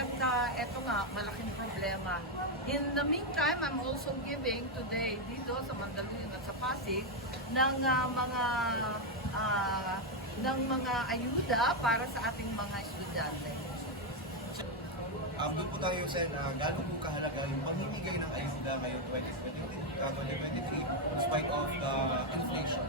Kaya eto nga, malaking problema. In the meantime, I'm also giving today dito sa Mandaluyong at sa Pasig ng mga ayuda para sa ating mga estudyante. Doon po tayo, Sen, gano'n po kahalaga yung pamimigay ng ayuda ngayong 2023 despite of the inflation?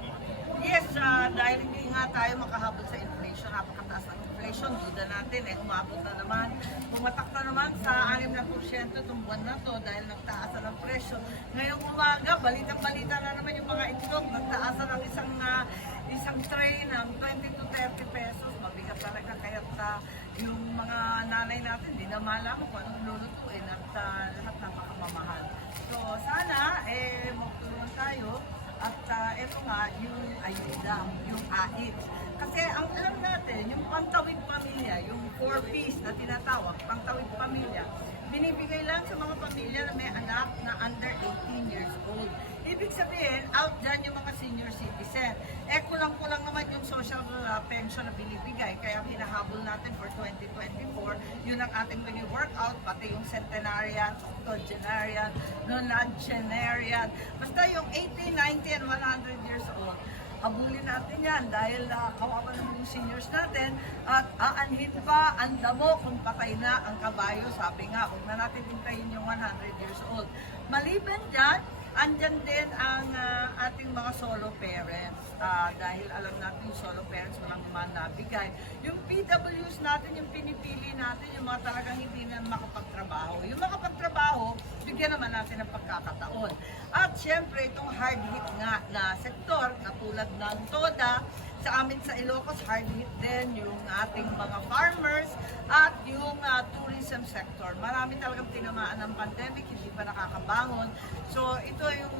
Yes, dahil hindi nga tayo makahabol sa inflation, napakataas ang inflation, duda natin umabot na naman, pumatak na naman sa 6% itong buwan na to dahil nagtaasan ng presyo. Ngayong umaga, balitang-balita na naman yung mga itlog, nagtaasan ng isang tray ng 20 to 30 pesos. Mabigat talaga kaya yung mga nanay natin, di na malaman kung anong lulutuin at lahat napakamamahal. So sana, magtulungan tayo. At ito nga, yung ayuda, yung AIT. Kasi ang alam natin, yung pantawid pamilya, yung 4Ps na tinatawag, pantawid pamilya, binibigay lang sa mga pamilya na may anak na under 18 years old. Ibig sabihin, out dyan yung mga senior citizen. Kulang-kulang naman yung social pension na binibigay. Kaya hinahabol natin for 2024, yun ang ating workout, pati yung centenarian, octogenarian, nonagenarian. Basta yung 80, 90, and 100 years old, habulin natin yan dahil kawawa naman yung seniors natin at aanhin pa ang damo kung patay na ang kabayo. Sabi nga, huwag na natin hintayin yung 100 years old. Maliban dyan, andyan din ang ating mga solo parents dahil alam natin yung solo parents walang naman nabigay. Yung PWs natin, yung pinipili natin, yung mga talagang hindi na makapagtrabaho. Yung makapagtrabaho, bigyan naman natin ng pagkakataon. At syempre, itong hard hit nga na sektor, katulad ng TODA, sa amin sa Ilocos, hard hit din yung ating mga farmers at yung tourism sector. Marami talagang tinamaan ng pandemic, hindi pa nakakabangon. So ito yung